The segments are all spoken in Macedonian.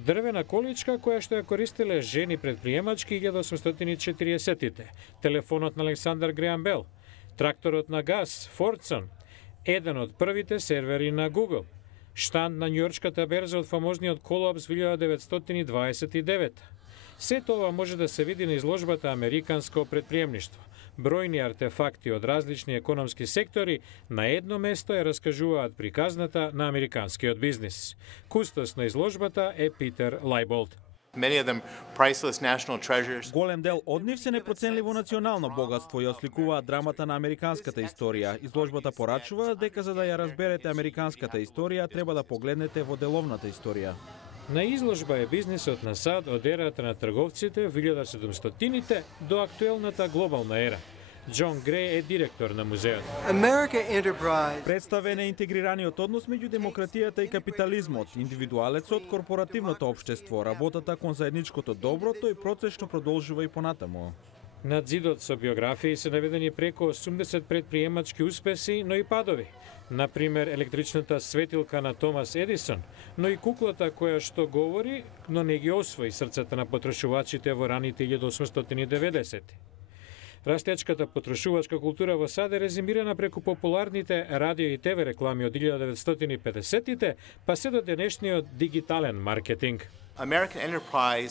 Дрвена количка која што ја користеле жени предприемачки 1840-тите, телефонот на Александар Греам Бел, тракторот на газ Фордсон, еден од првите сервери на Google, штанд на Њујоршката берза од фамозниот колапс 1929. Се тоа може да се види на изложбата Американско предприемништво. Бројни артефакти од различни економски сектори на едно место ја раскажуваат приказната на американскиот бизнис. Кустос на изложбата е Питер Лајболд. Голем дел од нив се непроценливо национално богатство и осликуваат драмата на американската историја. Изложбата порачува дека за да ја разберете американската историја треба да погледнете во деловната историја. На изложба е бизнисот на САД од ерата на трговците во 1700-тините до актуелната глобална ера. Џон Греј е директор на музеот. Представен е интегрираниот однос меѓу демократијата и капитализмот, индивидуалецот, корпоративното општество, работата кон заедничкото добро, тој процес што продолжува и понатаму. Над зидот со биографии се наведени преку 80 предприемачки успеси, но и падови. Например, електричната светилка на Томас Едисон, но и куклата која што говори, но не ги освои срцата на потрошувачите во раните 1890-ти. Растечката потрошувачка култура во САД е резимирана преку популарните радио и ТВ реклами од 1950-тите, па се до денешниот дигитален маркетинг.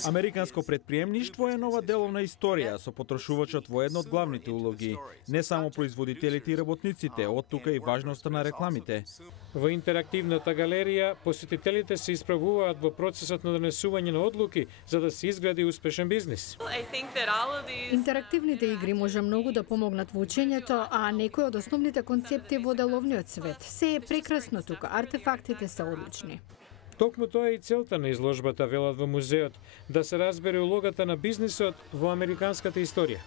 Американско предприемништво е нова деловна историја со потрошувачот во една од главните улоги. Не само производителите и работниците, од тука и важноста на рекламите. Во интерактивната галерија, посетителите се исправуваат во процесот на донесување на одлуки за да се изгради успешен бизнис. Интерактивните игри може многу да помогнат во учењето, а некои од основните концепти во деловниот свет. Се е прекрасно тука, артефактите се одлични. Токму тоа е и целта на изложбата, велат во музеот, да се разбере улогата на бизнисот во американската историја.